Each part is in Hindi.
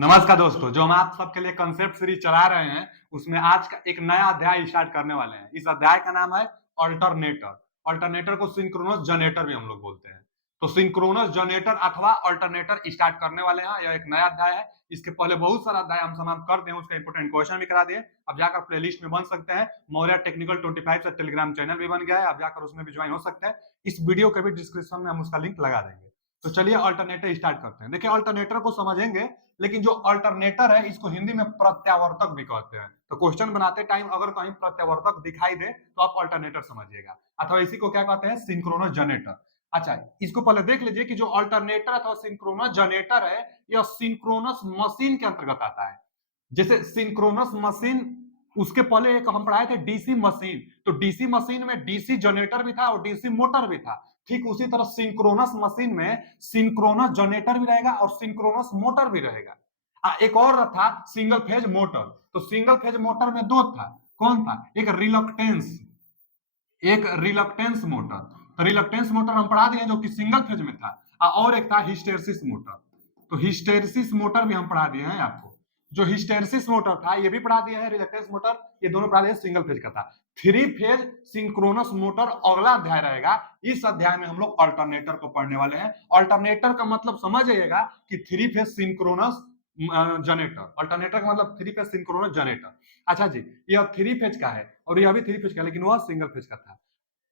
नमस्कार दोस्तों, जो हम आप सबके लिए कंसेप्ट सीरीज चला रहे हैं उसमें आज का एक नया अध्याय स्टार्ट करने वाले हैं। इस अध्याय का नाम है अल्टरनेटर। अल्टरनेटर को सिंक्रोनस जनरेटर भी हम लोग बोलते हैं। तो सिंक्रोनस जनरेटर अथवा अल्टरनेटर स्टार्ट करने वाले हैं। यह एक नया अध्याय है। इसके पहले बहुत सारा अध्याय हम समाप्त कर दें, उसका इंपोर्टेंट क्वेश्चन भी करा दिए। अब जाकर प्लेलिस्ट में बन सकते हैं। मौर्य टेक्निकल 25 से टेलीग्राम चैनल भी बन गया है, अब जाकर उसमें भी ज्वाइन हो सकते हैं। इस वीडियो के भी डिस्क्रिप्शन में हम उसका लिंक लगा देंगे। तो चलिए अल्टरनेटर स्टार्ट करते हैं। देखिए, अल्टरनेटर को समझेंगे, लेकिन जो अल्टरनेटर है इसको हिंदी में प्रत्यावर्तक भी कहते हैं। तो क्वेश्चन बनाते टाइम अगर कहीं प्रत्यावर्तक दिखाई दे तो आप अल्टरनेटर समझिएगा, अथवा इसी को क्या कहते हैं, सिंक्रोनस जनरेटर। अच्छा, इसको पहले देख लीजिए कि जो अल्टरनेटर अथवा सिंक्रोनस जनरेटर है यह सिंक्रोनस मशीन के अंतर्गत आता है। जैसे सिंक्रोनस मशीन, उसके पहले एक हम पढ़ाए थे डीसी मशीन। तो डीसी मशीन में डीसी जनरेटर भी था और डीसी मोटर भी था। ठीक उसी तरह सिंक्रोनस मशीन में सिंक्रोनस जनरेटर भी रहेगा और सिंक्रोनस मोटर भी रहेगा। एक और था सिंगल फेज मोटर। तो सिंगल फेज मोटर में दो था। कौन था? एक रिलक्टेंस मोटर। तो रिलक्टेंस मोटर हम पढ़ा दिए जो कि सिंगल फेज में था। और एक था हिस्टेरिसिस मोटर। तो हिस्टेरिसिस मोटर भी हम पढ़ा दिए हैं आपको। जो हिस्टेरिसिस मोटर था ये भी पढ़ा दिया है, रिलक्टेंस मोटर ये दोनों पढ़ा दिए, सिंगल फेज का था। थ्री फेज सिंक्रोनस मोटर अगला अध्याय रहेगा। इस अध्याय में हम लोग अल्टरनेटर को पढ़ने वाले हैं। अल्टरनेटर का मतलब समझ जाइएगा कि three phase synchronous generator. Alternator का मतलब थ्री फेज सिंक्रोनस जनरेटर। अच्छा जी, यह थ्री फेज का है और यह भी थ्री फेज का है, लेकिन वह सिंगल फेज का था।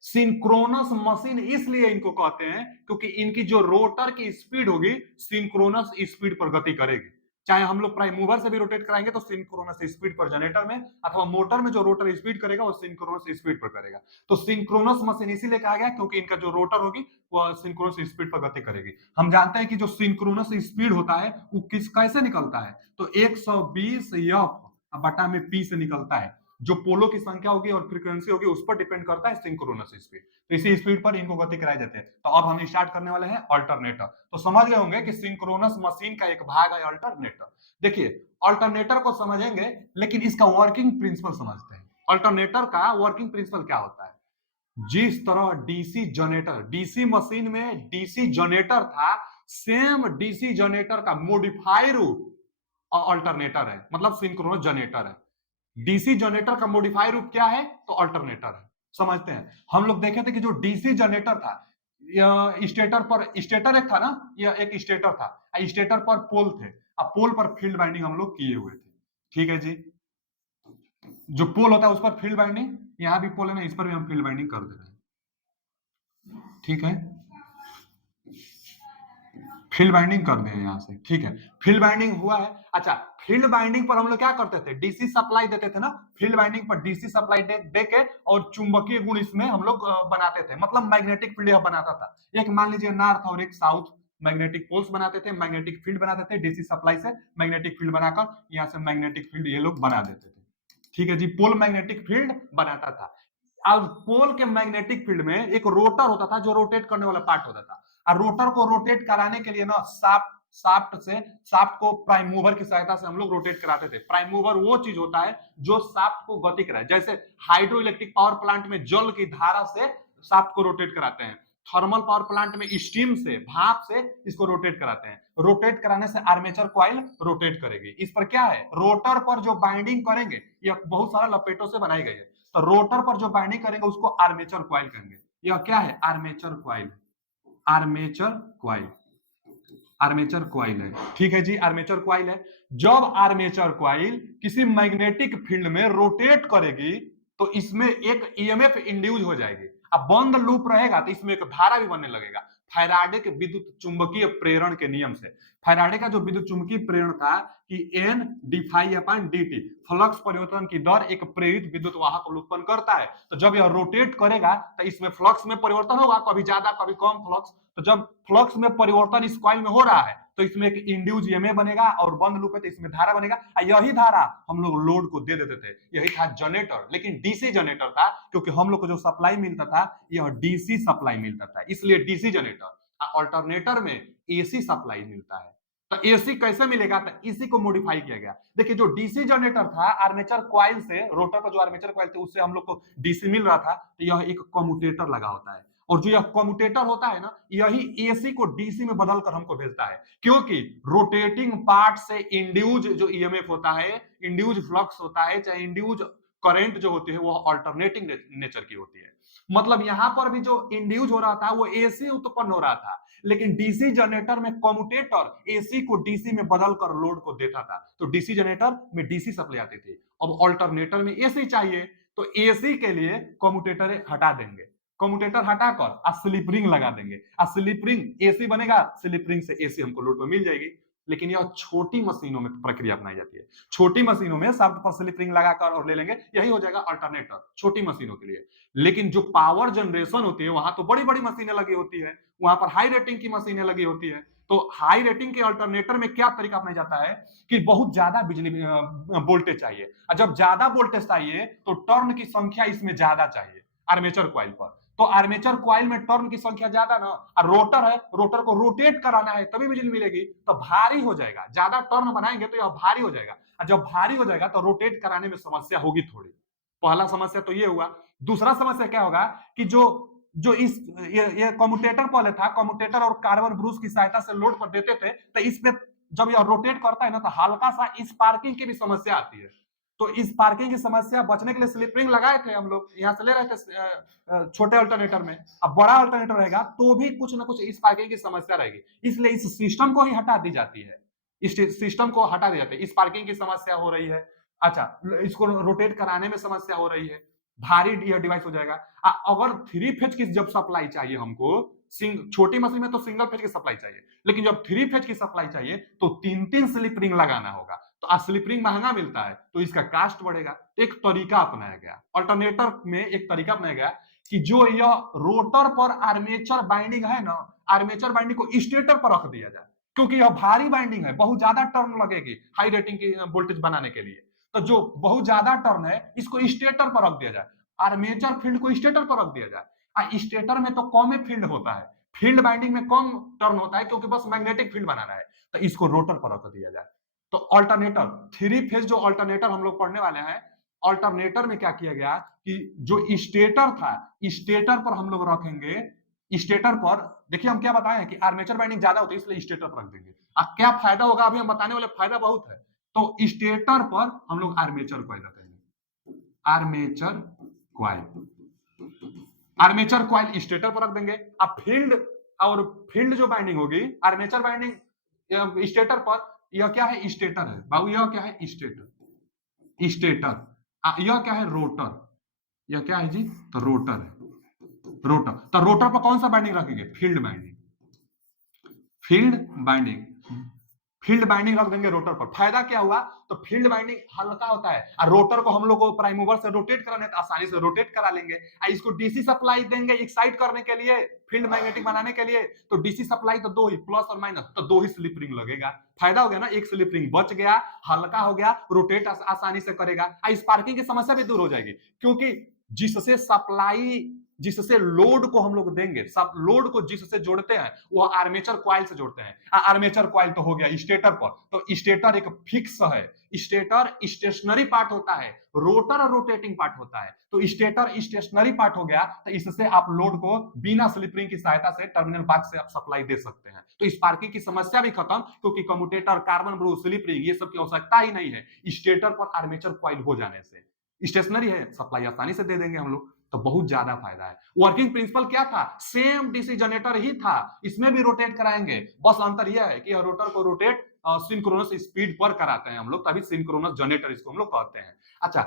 सिंक्रोनस मशीन इसलिए इनको कहते हैं क्योंकि इनकी जो रोटर की स्पीड होगी सिंक्रोनस स्पीड पर गति करेगी। चाहे हम लोग प्राइम मूवर से भी रोटेट कराएंगे तो सिंक्रोनस स्पीड पर जनरेटर में, अथवा मोटर में जो रोटर स्पीड करेगा वो सिंक्रोनस स्पीड पर करेगा। तो सिंक्रोनस मशीन इसीलिए कहा गया क्योंकि इनका जो रोटर होगी वो सिंक्रोनस स्पीड पर गति करेगी। हम जानते हैं कि जो सिंक्रोनस स्पीड होता है वो किस कैसे निकलता है, तो 120 एफ बटा में पी से निकलता है। जो पोलो की संख्या होगी और फ्रीक्वेंसी होगी उस पर डिपेंड करता है सिंक्रोनस स्पीड। तो इसी स्पीड पर इनको गति कराई जाती है। तो अब हम स्टार्ट करने वाले हैं अल्टरनेटर। तो समझ गए होंगे कि सिंक्रोनस मशीन का एक भाग है अल्टरनेटर। देखिए, अल्टरनेटर को समझेंगे लेकिन इसका वर्किंग प्रिंसिपल समझते हैं। अल्टरनेटर का वर्किंग प्रिंसिपल क्या होता है? जिस तरह डीसी जनरेटर, डीसी मशीन में डीसी जनरेटर था, सेम डीसी जनरेटर का मॉडिफाई रूप अल्टरनेटर है, मतलब सिंक्रोनस जनरेटर है। डीसी जनरेटर का मॉडिफाई रूप क्या है? तो अल्टरनेटर है। समझते हैं। हम लोग देखे थे कि जो डीसी जनरेटर था, स्टेटर पर, स्टेटर एक था ना, यह एक स्टेटर था, स्टेटर पर पोल थे। अब पोल पर फील्ड बाइंडिंग हम लोग किए हुए थे। ठीक है जी, जो पोल होता है उस पर फील्ड बाइंडिंग, यहां भी पोल है ना, इस पर भी हम फील्ड बाइंडिंग कर दे रहे हैं। ठीक है, फील्ड बाइंडिंग कर दें यहां से। ठीक है, फील्ड बाइंडिंग हुआ है। अच्छा, फील्ड बाइंडिंग पर हम लोग क्या करते थे? डीसी सप्लाई देते थे ना। फील्ड बाइंडिंग पर डीसी सप्लाई दे के और चुंबकीय गुण इसमें हम लोग बनाते थे, मतलब मैग्नेटिक फील्ड यह बनाता था। एक मान लीजिए नॉर्थ और एक साउथ मैग्नेटिक पोल्स बनाते थे, मैग्नेटिक फील्ड बनाते थे, डीसी सप्लाई से मैग्नेटिक फील्ड बनाकर यहां से मैग्नेटिक फील्ड ये लोग बना देते थे। ठीक है जी, पोल मैग्नेटिक फील्ड बनाता था। अब पोल के मैग्नेटिक फील्ड में एक रोटर होता था जो रोटेट करने वाला पार्ट होता था। और रोटर को रोटेट कराने के लिए ना शाफ्ट को प्राइम मूवर की सहायता से हम लोग रोटेट कराते थे। प्राइम मूवर वो चीज होता है जो शाफ्ट को गति कराए। जैसे हाइड्रो इलेक्ट्रिक पावर प्लांट में जल की धारा से शाफ्ट को रोटेट कराते हैं, थर्मल पावर प्लांट में स्टीम से, भाप से इसको रोटेट कराते हैं। रोटेट कराने से आर्मेचर कॉइल रोटेट करेगी। इस पर क्या है, रोटर पर जो बाइंडिंग करेंगे, यह बहुत सारा लपेटों से बनाई गई है। तो रोटर पर जो बाइंडिंग करेंगे उसको आर्मेचर कॉइल कहेंगे। यह क्या है? Armature coil. Armature coil, armature coil है। ठीक है जी, आर्मेचर कॉइल है। जब आर्मेचर कॉइल किसी मैग्नेटिक फील्ड में रोटेट करेगी तो इसमें एक ईएमएफ इंड्यूस हो जाएगी। अब बंद लूप रहेगा तो इसमें एक धारा भी बनने लगेगा, फैराडे के विद्युत चुंबकीय प्रेरण के नियम से। फैराडे का जो विद्युत चुंबकीय प्रेरण था कि N D phi upon D T, flux परिवर्तन की दर एक प्रेरित विद्युत वाहक उत्पन्न करता है। तो जब यह रोटेट करेगा तो इसमें फ्लक्स में परिवर्तन होगा, कभी ज्यादा कभी कम फ्लक्स। तो जब फ्लक्स में परिवर्तन इस कॉइल में हो रहा है तो इसमें एक इंड्यूस ईएमएफ बनेगा और बंद लूप है तो इसमें धारा बनेगा। यही धारा हम लोग लोड को दे देते थे। यही था जनरेटर, लेकिन डीसी जनरेटर था क्योंकि हम लोग को जो सप्लाई मिलता था यह डीसी सप्लाई मिलता था, इसलिए डीसी जनरेटर। अल्टरनेटर में एसी सप्लाई मिलता है। तो एसी कैसे मिलेगा? तो इसी को मॉडिफाई किया गया। देखिए, जो डीसी जनरेटर था आर्मेचर कॉइल से, रोटर पर जो आर्मेचर कॉइल थे उससे हम लोग को डीसी मिल रहा था, तो यह एक कम्यूटेटर लगा होता है। और जो यह कम्यूटेटर होता है ना, यही एसी को डीसी में बदल कर हमको भेजता है, क्योंकि रोटेटिंग पार्ट से इंड्यूज जो ईएमएफ होता है, इंड्यूज फ्लक्स होता है, चाहे इंड्यूज करंट जो होती है वो अल्टरनेटिंग नेचर की होती है। मतलब यहां पर भी जो इंड्यूज हो रहा था वो एसी उत्पन्न हो रहा था, लेकिन डीसी जनरेटर में कम्यूटेटर एसी को डीसी में बदल कर लोड को देता था। तो डीसी जनरेटर में डीसी सप्लाई आती थी, अब अल्टरनेटर में एसी चाहिए, तो एसी के लिए कम्यूटेटर हटा देंगे, कम्यूटेटर हटाकर स्लिप रिंग लगा देंगे, स्लिप रिंग एसी बनेगा, स्लिप रिंग से एसी हमको लोड में मिल जाएगी। लेकिन यह छोटी मशीनों में प्रक्रिया अपनाई जाती है, छोटी मशीनों में शाफ्ट पर स्लिप रिंग लगाकर और ले लेंगे, यही हो जाएगा अल्टरनेटर छोटी मशीनों के लिए। लेकिन जो पावर जनरेशन होती है वहां तो बड़ी बड़ी मशीनें लगी होती है, वहां पर हाई रेटिंग की मशीनें लगी होती है। तो हाई रेटिंग के अल्टरनेटर में क्या तरीका अपनाया जाता है कि बहुत ज्यादा बिजली वोल्टेज चाहिए, और जब ज्यादा वोल्टेज चाहिए तो टर्न की संख्या इसमें ज्यादा चाहिए आर्मेचर कॉइल पर। तो आर्मेचर कॉइल में टर्न की संख्या ज्यादा ना, और रोटर है, रोटर को रोटेट कराना है तभी बिजली मिलेगी, तो भारी हो जाएगा, ज्यादा टर्न बनाएंगे तो यह भारी हो जाएगा, और जब भारी हो जाएगा तो रोटेट कराने में समस्या होगी थोड़ी। पहला समस्या तो ये हुआ। दूसरा समस्या क्या होगा कि जो जो इस ये कम्यूटेटर पहले था, कम्यूटेटर और कार्बन ब्रूस की सहायता से लोड पर देते थे, तो इस पे जब यह रोटेट करता है ना तो हल्का सा स्पार्किंग की भी समस्या आती है। तो इस स्पार्किंग की समस्या बचने के लिए स्लिप रिंग लगाए थे हम लोग, यहाँ से ले रहे थे छोटे अल्टरनेटर में। अब बड़ा अल्टरनेटर रहेगा तो भी कुछ ना कुछ स्पार्किंग की समस्या रहेगी, इसलिए इस सिस्टम को ही हटा दी जाती है, इस सिस्टम को हटा दी जाती है। स्पार्किंग की समस्या हो रही है, अच्छा इसको रोटेट कराने में समस्या हो रही है, भारी यह डिवाइस हो जाएगा। अगर थ्री फेज की जब सप्लाई चाहिए हमको, छोटी मशीन में तो सिंगल फेज की सप्लाई चाहिए, लेकिन जब थ्री फेज की सप्लाई चाहिए तो तीन तीन स्लिप रिंग लगाना होगा, तो स्लिप रिंग महंगा मिलता है तो इसका कास्ट बढ़ेगा। तो एक तरीका अपनाया गया अल्टरनेटर में, एक तरीका अपनाया गया कि जो यह रोटर पर आर्मेचर बाइंडिंग है ना, आर्मेचर बाइंडिंग को स्टेटर पर रख दिया जाए, क्योंकि यह भारी बाइंडिंग है, बहुत ज्यादा टर्न लगेगी हाई रेटिंग की वोल्टेज बनाने के लिए। तो जो बहुत ज्यादा टर्न है इसको स्टेटर पर रख दिया जाए, आर्मेचर फील्ड को स्टेटर पर रख दिया जाए। स्टेटर में तो कम फील्ड होता है, फील्ड बाइंडिंग में कम टर्न होता है, क्योंकि बस मैग्नेटिक फील्ड बनाना है, तो इसको रोटर पर रख दिया जाए। तो अल्टरनेटर थ्री फेज जो अल्टरनेटर हम लोग पढ़ने वाले हैं, अल्टरनेटर में क्या किया गया कि जो स्टेटर था, स्टेटर पर हम लोग रखेंगे, स्टेटर पर देखिए हम क्या बताए हैं कि आर्मेचर बाइंडिंग ज्यादा होती है इसलिए स्टेटर पर रख देंगे। अब क्या फायदा होगा अभी हम बताने वाले, फायदा बहुत है। तो स्टेटर पर हम लोग आर्मेचर कॉइल रखेंगे, armature coil, armature coil stator पर रख देंगे। अब फील्ड और फील्ड जो बाइंडिंग होगी, आर्मेचर बाइंडिंग स्टेटर पर, यह क्या है स्टेटर है बाबू, यह क्या है स्टेटर, स्टेटर यह क्या है रोटर, यह क्या है जी तो रोटर है, रोटर। तो रोटर पर कौन सा बाइंडिंग रखेंगे, field binding, field binding, field binding रख देंगे रोटर पर। फायदा क्या हुआ, तो फील्ड बाइंडिंग हल्का होता है, और रोटर को हम लोग को प्राइम मूवर से रोटेट कराना है तो आसानी से रोटेट करा लेंगे। इसको डीसी सप्लाई देंगे एक्साइट करने के लिए, फील्ड मैग्नेटिक बनाने के लिए, तो डीसी सप्लाई तो दो ही, प्लस और माइनस, तो दो ही स्लिप रिंग लगेगा। फायदा हो गया ना, एक स्लिप रिंग बच गया, हल्का हो गया, रोटेट आसानी से करेगा, स्पार्किंग की समस्या भी दूर हो जाएगी, क्योंकि जिससे सप्लाई, जिससे लोड को हम लोग देंगे, सब लोड को जिससे जोड़ते हैं वो आर्मेचर कॉइल से जोड़ते हैं। आर्मेचर कॉइल तो हो गया स्टेटर पर, तो स्टेटर एक फिक्स है, स्टेटर स्टेशनरी पार्ट होता है, रोटर रोटेटिंग पार्ट होता है। तो स्टेटर स्टेशनरी पार्ट हो गया, तो इससे आप लोड को बिना स्लिप रिंग की सहायता से टर्मिनल बॉक्स से आप सप्लाई दे सकते हैं। तो स्पार्किंग की समस्या भी खत्म, क्योंकि commutator, carbon Bruce, slip ring ये सब की आवश्यकता ही नहीं है, स्टेटर पर आर्मेचर कॉइल हो जाने से स्टेशनरी है, सप्लाई आसानी से दे देंगे हम लोग। तो बहुत ज्यादा फायदा है। वर्किंग प्रिंसिपल क्या था, सेम डीसी जनरेटर ही था, इसमें भी रोटेट कराएंगे, बस अंतर यह है कि रोटर को रोटेट सिंक्रोनस स्पीड पर कराते हैं हम लोग, तभी सिंक्रोनस जनरेटर इसको हम लोग कहते हैं। अच्छा,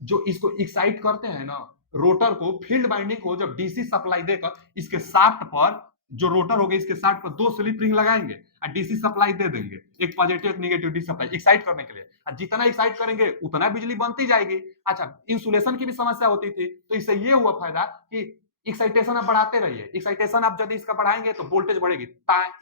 जो इसको एक्साइट करते हैं ना, रोटर को, फील्ड बाइंडिंग को जब डीसी सप्लाई देकर इसके शाफ्ट पर, जो रोटर हो गया इसके शाफ्ट पर दो स्लिप रिंग लगाएंगे और डीसी सप्लाई दे देंगे, एक पॉजिटिव एक नेगेटिव डीसी सप्लाई एक्साइट करने के लिए, और जितना एक्साइट करेंगे उतना बिजली बनती जाएगी। अच्छा, इंसुलेशन की भी समस्या होती थी, तो इससे ये हुआ फायदा कि एक्साइटेशन आप बढ़ाते रहिए, एक्साइटेशन आप यदि इसका बढ़ाएंगे तो वोल्टेज बढ़ेगी,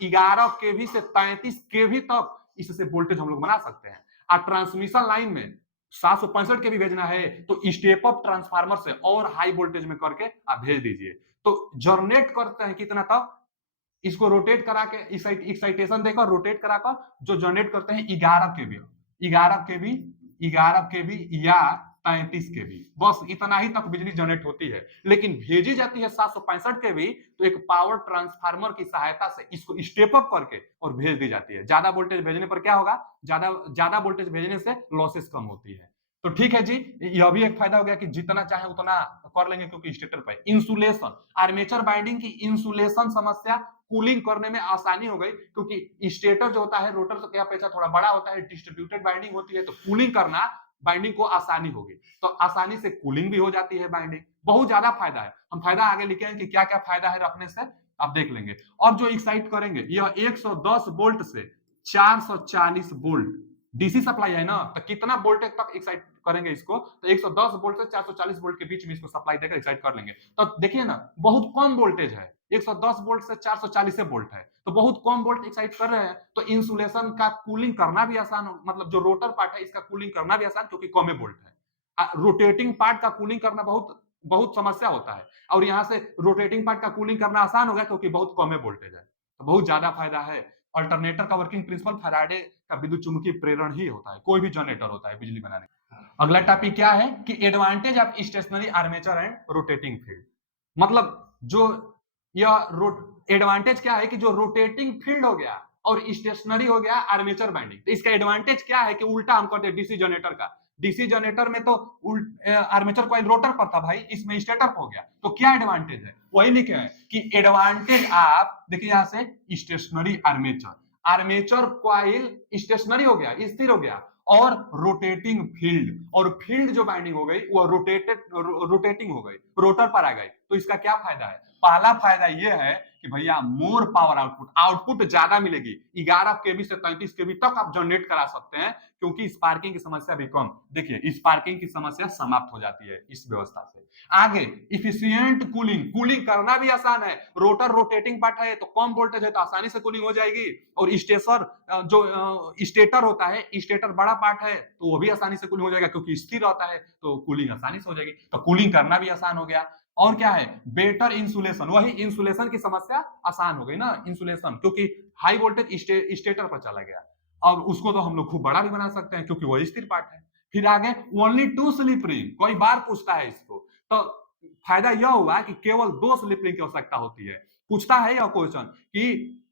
11 केवी से 33 केवी तक इससे वोल्टेज हम लोग बना सकते हैं। और ट्रांसमिशन लाइन में 765 के भी भेजना है तो स्टेप अप ट्रांसफार्मर से और हाई वोल्टेज में करके आप भेज दीजिए। तो जनरेट करते हैं कितना तक, इसको रोटेट करा के एक्साइटेशन देकर रोटेट कराकर जो जनरेट करते हैं 11 केवी, 11 केवी, 11 केवी या 33 केवी, बस इतना ही तक बिजली जनरेट होती है। लेकिन भेजी जाती है 765 केवी, तो एक पावर ट्रांसफार्मर की सहायता से इसको स्टेप अप करके और भेज दी जाती है। ज्यादा वोल्टेज भेजने पर क्या होगा, ज्यादा ज्यादा वोल्टेज भेजने से लॉसेस कम होती है। तो ठीक है जी, यह भी एक फायदा हो गया कि जितना चाहे उतना कर लेंगे क्योंकि स्टेटर पे। इंसुलेशन, आर्मेचर बाइंडिंग की इंसुलेशन समस्या, कूलिंग करने में आसानी हो गई क्योंकि स्टेटर जो होता है रोटर के अपेक्षा थोड़ा बड़ा होता है, डिस्ट्रीब्यूटेड बाइंडिंग होती है, तो कूलिंग करना बाइंडिंग को आसानी होगी, तो आसानी से कूलिंग भी हो जाती है बाइंडिंग। बहुत ज्यादा फायदा है, हम फायदा आगे लिखे हैं कि क्या क्या फायदा है रखने से, आप देख लेंगे। और जो एक्साइट करेंगे यह 110 वोल्ट से 440 वोल्ट डीसी सप्लाई है ना, तो कितना वोल्टेज तक एक्साइट करेंगे इसको, तो 110 वोल्ट से 440 वोल्ट के बीच में इसको सप्लाई देकर एक्साइट कर लेंगे। तो देखिए ना, बहुत कम वोल्टेज है, 110 वोल्ट से 440 वोल्ट है, तो बहुत कम वोल्ट एक्साइट कर रहे हैं, तो इंसुलेशन का कूलिंग करना भी आसान, मतलब जो रोटर पार्ट है इसका कूलिंग करना भी आसान क्योंकि कम वोल्ट है। रोटेटिंग पार्ट का कूलिंग करना बहुत बहुत समस्या होता है, और यहाँ से रोटेटिंग पार्ट का कूलिंग करना आसान हो गया क्योंकि बहुत कम वोल्टेज है, तो बहुत ज्यादा फायदा है। अल्टरनेटर का वर्किंग प्रिंसिपल फैराडे का विद्युत चुंबकीय प्रेरण ही होता है, कोई भी जनरेटर होता है बिजली बनाने। अगला टॉपिक क्या है कि advantage of stationary armature and rotating field, मतलब जो यह एडवांटेज क्या है कि जो रोटेटिंग फील्ड हो गया और स्टेशनरी हो गया आर्मेचर बाइंडिंग, तो इसका एडवांटेज क्या है कि उल्टा हम करते हैं डीसी जनरेटर का। डीसी जनरेटर में तो आर्मेचर कॉइल रोटर पर था भाई, इसमें स्टेटर पर हो गया, तो क्या एडवांटेज है वही लिखे हैं कि एडवांटेज आप देखिए यहां से stationary armature, armature coil stationary हो गया, स्थिर हो गया, और रोटेटिंग फील्ड, और फील्ड जो बाइंडिंग हो गई वो रोटेटिंग हो गई, रोटर पर आ गई। तो इसका क्या फायदा है, पहला फायदा यह है कि भैया मोर पावर आउटपुट, आउटपुट ज्यादा मिलेगी, 11 केवी से 33 केवी तक आप जनरेट करा सकते हैं क्योंकि स्पार्किंग की समस्या भी कम, देखिए स्पार्किंग की समस्या समाप्त हो जाती है इस व्यवस्था से। आगे इफिशियंट कूलिंग, कूलिंग करना भी आसान है, रोटर रोटेटिंग पार्ट है तो कम वोल्टेज है तो आसानी से कूलिंग हो जाएगी, और स्टेटर जो स्टेटर होता है, स्टेटर बड़ा पार्ट है तो वो भी आसानी से कूलिंग हो जाएगा क्योंकि स्थिर रहता है, तो कूलिंग आसानी से हो जाएगी, तो कूलिंग करना भी आसान हो गया। और क्या है, बेटर इंसुलेशन, वही इंसुलेशन की समस्या आसान हो गई ना, इंसुलेशन क्योंकि हाई वोल्टेज स्टेटर पर चला गया, और उसको तो हम लोग खूब बड़ा भी बना सकते हैं क्योंकि वो स्थिर पार्ट है। फिर आगे ओनली 2 स्लिप रिंग, कोई बार पूछता है इसको, तो फायदा यह हुआ कि केवल 2 स्लिप रिंग की आवश्यकता होती है। पूछता है यह क्वेश्चन कि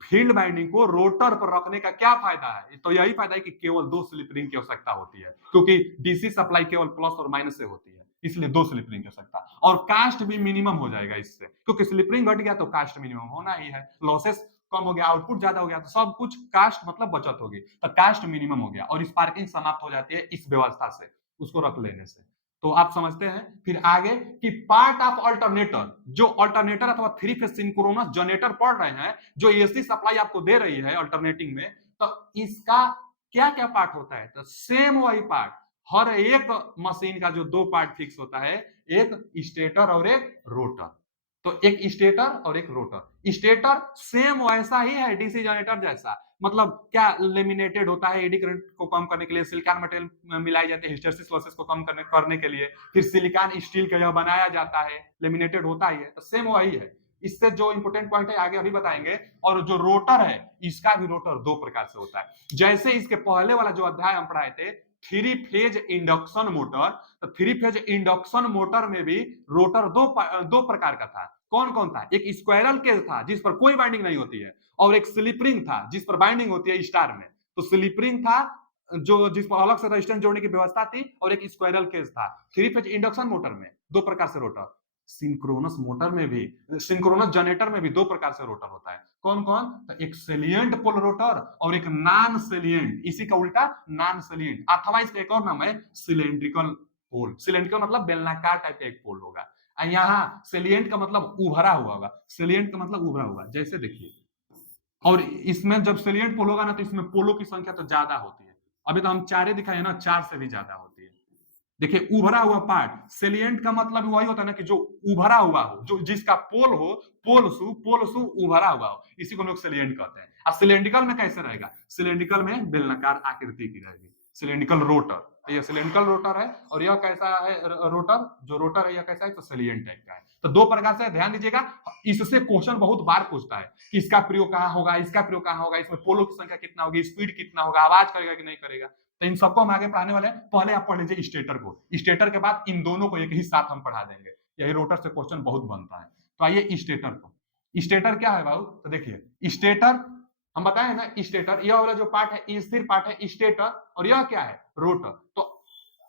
फील्ड बाइंडिंग को रोटर पर रखने का क्या फायदा है, तो यही फायदा है कि केवल 2 स्लिप रिंग की आवश्यकता होती है क्योंकि डीसी सप्लाई केवल प्लस और माइनस से होती है, इसलिए 2 स्लिप रिंग की आवश्यकता, और कास्ट भी मिनिमम हो जाएगा इससे क्योंकि स्लिप रिंग घट गया तो कास्ट मिनिमम होना ही है, लॉसेस कम हो गया, आउटपुट ज्यादा हो गया, तो सब कुछ कास्ट मतलब बचत होगी, तो कास्ट मिनिमम हो गया, और स्पार्किंग समाप्त हो जाती है इस व्यवस्था से, उसको रख लेने से। तो आप समझते हैं। फिर आगे कि पार्ट ऑफ अल्टरनेटर, जो अल्टरनेटर अथवा 3 फेज सिंक्रोनस जनरेटर पढ़ रहे हैं, जो एसी सप्लाई आपको दे रही है अल्टरनेटिंग में, तो इसका क्या क्या पार्ट होता है, तो सेम वही पार्ट, हर एक मशीन का जो 2 पार्ट फिक्स होता है, एक स्टेटर और एक रोटर, तो एक स्टेटर और एक रोटर। स्टेटर सेम वैसा ही है डीसी जनरेटर जैसा, मतलब क्या लेमिनेटेड होता है एडी करंट को कम करने के लिए, सिलिकॉन मटेरियल मिलाई जाती है हिस्टेरिसिस लॉसेस को कम करने के लिए, फिर सिलिकॉन स्टील का यह बनाया जाता है, लेमिनेटेड होता ही है, तो सेम वही है। इससे जो इंपोर्टेंट पॉइंट है आगे अभी बताएंगे। और जो रोटर है, इसका भी रोटर 2 प्रकार से होता है, जैसे इसके पहले वाला जो अध्याय हम पढ़ाए थे 3 फेज इंडक्शन मोटर, तो 3 फेज इंडक्शन मोटर में भी रोटर दो प्रकार का था। कौन कौन था, एक स्क्वायरल केज था जिस पर कोई बाइंडिंग नहीं होती है, और एक स्लिप रिंग था जिस पर बाइंडिंग होती है स्टार में। तो स्लिप रिंग था जो जिस पर अलग से रेजिस्टेंस जोड़ने की व्यवस्था थी, और एक स्क्वायरल केज था। 3 फेज इंडक्शन मोटर में 2 प्रकार से रोटर, सिंक्रोनस मोटर में भी, सिंक्रोनस जनरेटर में भी 2 प्रकार से रोटर होता है। कौन कौन, तो एक सेलिएंट पोल रोटर और एक नॉन सेलिएंट, इसी का उल्टा नॉन सेलिएंट, अथवा इसका एक और नाम है सिलेंड्रिकल पोल। सिलेंड्रिकल मतलब बेलनाकार टाइप का एक पोल होगा, यहाँ सेलिएंट का मतलब उभरा हुआ होगा, सेलिएंट का मतलब उभरा हुआ, जैसे देखिए। और इसमें जब सेलिएंट पोल होगा ना, तो इसमें पोलों की संख्या तो ज्यादा होती है, अभी तो हम 4 दिखाए ना, 4 से भी ज्यादा होती है। देखिए उभरा हुआ पार्ट, सेलिएंट का मतलब वही होता है ना कि जो उभरा हुआ हो, जो जिसका पोल हो, पोल सु उभरा हुआ हो, इसी को हम लोग सेलिएंट कहते हैं। अब सिलेंड्रिकल में कैसे रहेगा, सिलेंड्रिकल में बेलनाकार आकृति की रहेगी, सिलेंड्रिकल रोटर, तो यह सिलेंड्रिकल रोटर है, और यह कैसा है रोटर, जो रोटर है यह कैसा है, तो सेलिएंट टाइप का है। तो 2 प्रकार से ध्यान दीजिएगा, इससे क्वेश्चन बहुत बार पूछता है कि इसका प्रयोग कहां होगा, इसका प्रयोग कहां होगा, इसमें पोलो की संख्या कितना होगी, स्पीड कितना होगा, आवाज करेगा कि नहीं करेगा, तो इन सबको हम आगे पढ़ाने वाले हैं। पहले आप पढ़ लीजिए स्टेटर को, स्टेटर के बाद इन दोनों को एक ही साथ हम पढ़ा देंगे। यही रोटर से क्वेश्चन बहुत बनता है। तो आइए स्टेटर को, स्टेटर क्या है बाबू, तो देखिए स्टेटर हम बताए ना, स्टेटर यह वाला जो पार्ट है स्थिर पार्ट है स्टेटर, और यह क्या है रोटर। तो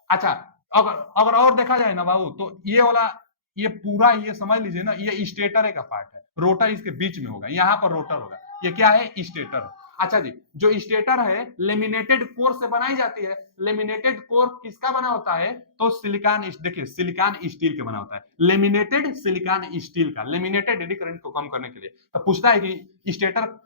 अच्छा, अगर अगर और देखा जाए ना बाबू, तो ये वाला ये पूरा ये समझ लीजिए ना, ये स्टेटर का पार्ट है, रोटर इसके बीच में होगा, यहाँ पर रोटर होगा, ये क्या है स्टेटर। अच्छा जी, जो स्टेटर है लेमिनेटेड कोर से बनाई जाती है। लेमिनेटेड कोर किसका बना होता है, तो सिलिकॉन, देखिए सिलिकॉन स्टील का बना होता है, लेमिनेटेड सिलिकॉन स्टील का। लेमिनेटेड एडी करंट को कम करने के लिए तो पूछता है कि स्टेटर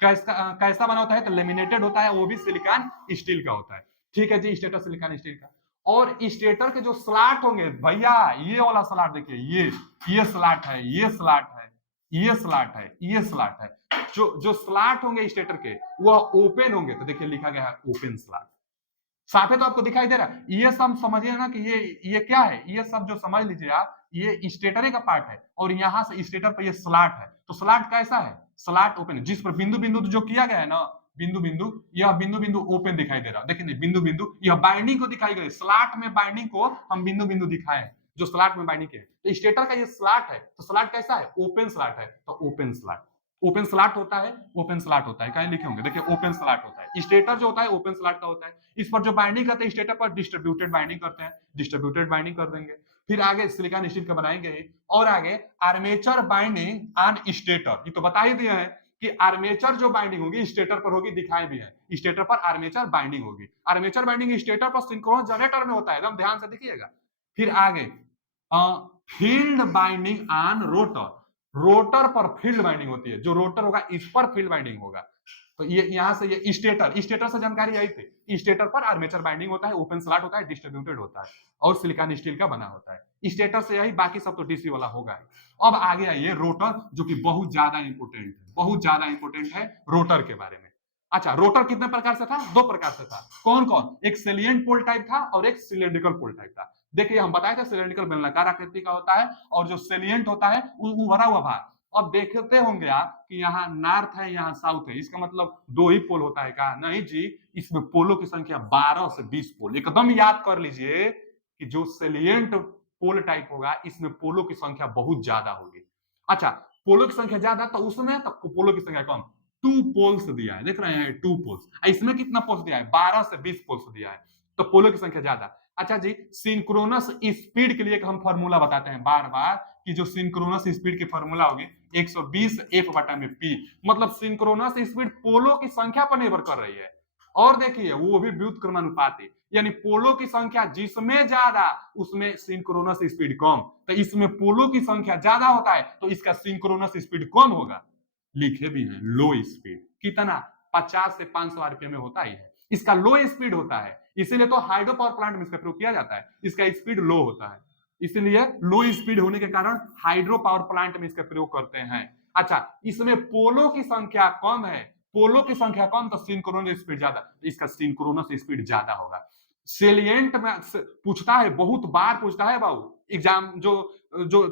कैसा बना होता है, तो लेमिनेटेड होता है, वो भी सिलिकॉन स्टील का होता है। ठीक है जी, स्टेटर सिलिकॉन स्टील का। और स्टेटर के जो स्लॉट होंगे भैया, ये वाला स्लॉट देखिए, ये स्लॉट है, ये स्लॉट है, ये स्लॉट है, ये स्लॉट है। जो स्लॉट होंगे स्टेटर के वह ओपन होंगे, तो देखिए लिखा गया है ओपन स्लॉट। साफे तो आपको दिखाई दे रहा है। ये सब समझिए ना कि ये क्या है, ये सब जो समझ लीजिए आप, ये स्टेटर का पार्ट है, और यहां से स्टेटर पर ये स्लॉट है। तो स्लॉट कैसा है, स्लॉट ओपन है, जिस पर बिंदु बिंदु जो किया गया है ना, बिंदु बिंदु, यह बिंदु बिंदु ओपन दिखाई दे रहा है। देखिए बिंदु बिंदु, यह बाइंडिंग को दिखाई गई, स्लॉट में बाइंडिंग को हम बिंदु बिंदु दिखाए, जो स्लॉट में बाइंडिंग के। तो स्टेटर का ये स्लॉट है, तो स्लॉट कैसा है, ओपन स्लॉट है, तो ओपन स्लॉट। ओपन स्लॉट होता है, ओपन स्लॉट होता है, कहीं लिखे होंगे, देखिए ओपन स्लॉट होता है। स्टेटर जो होता है ओपन स्लॉट का होता है। इस पर जो बाइंडिंग करते हैं स्टेटर पर डिस्ट्रीब्यूटेड बाइंडिंग करते हैं, डिस्ट्रीब्यूटेड बाइंडिंग कर देंगे। फिर आगे सिलिकॉन स्टील का बनाएंगे, और आगे आर्मेचर बाइंडिंग ऑन स्टेटर, ये तो बता ही दिए हैं कि आर्मेचर जो बाइंडिंग होगी स्टेटर पर होगी, दिखाए भी है, स्टेटर पर आर्मेचर बाइंडिंग होगी। आर्मेचर बाइंडिंग स्टेटर पर सिंक्रोनस जनरेटर में होता है, एकदम ध्यान से देखिएगा। फिर आगे field binding on rotor, rotor पर फील्ड बाइंडिंग होती है, जो रोटर होगा इस पर फील्ड बाइंडिंग होगा। तो ये यहां से ये स्टेटर, स्टेटर से जानकारी आई थी, स्टेटर पर आर्मेचर बाइंडिंग होता है, ओपन स्लॉट होता है, डिस्ट्रीब्यूटेड होता है, और सिलिकॉन स्टील का बना होता है। स्टेटर से यही, बाकी सब तो डीसी वाला होगा। अब आगे आइए रोटर, जो कि बहुत ज्यादा इंपोर्टेंट है, बहुत ज्यादा इंपोर्टेंट है रोटर के बारे में। अच्छा, रोटर कितने प्रकार से था, दो प्रकार से था। कौन कौन, एक सेलिएंट पोल टाइप था और एक सिलेंड्रिकल पोल टाइप था। देखिए हम बताए थे सिलेंड्रिकल बेलनाकार आकृति का होता है, और जो सेलिएंट होता है उभरा हुआ भाग। अब देखते होंगे आप कि यहाँ नॉर्थ है, यहाँ साउथ है, इसका मतलब दो ही पोल होता है क्या, नहीं जी, इसमें पोलों की संख्या 12 से 20 पोल। एकदम याद कर लीजिए कि जो सेलिएंट पोल टाइप होगा इसमें पोलों की संख्या बहुत ज्यादा होगी। अच्छा, पोलों की संख्या ज्यादा, तो उसमें तो पोलों की संख्या कम। 2 पोल्स दिया है, देख रहे हैं 2 पोल्स। इसमें कितना पोल्स दिया है, 12 से 20 पोल्स दिया है, तो पोलों की संख्या ज्यादा। अच्छा जी, सिंक्रोनस स्पीड के लिए हम फॉर्मूला बताते हैं बार बार, कि जो सिंक्रोनस स्पीड की फॉर्मूला होगी 120 एफ बटा में पी, मतलब सिंक्रोनस स्पीड पोलो की संख्या पर निर्भर कर रही है। और देखिए वो भी व्युत्क्रमानुपाती, यानी पोलो की संख्या जिसमें ज्यादा उसमें सिंक्रोनस स्पीड कम। तो इसमें पोलो की संख्या ज्यादा होता है तो इसका सिंक्रोनस स्पीड कम होगा। लिखे भी हैं लो स्पीड, कितना, 50 से 500 आरपीएम में होता ही है, इसका लो स्पीड होता है। इसीलिए तो हाइड्रो पावर प्लांट में इसका प्रयोग किया जाता है, इसका स्पीड लो होता है, इसलिए लो स्पीड होने के कारण हाइड्रो पावर प्लांट में इसका प्रयोग करते हैं। अच्छा, इसमें पोलो की संख्या कम है, पोलो की संख्या कम तो सिंक्रोनस स्पीड ज्यादा, तो इसका सिंक्रोनस स्पीड ज्यादा होगा। सेलिएंट में पूछता है, बहुत बार पूछता है बाबू, एग्जाम जो जो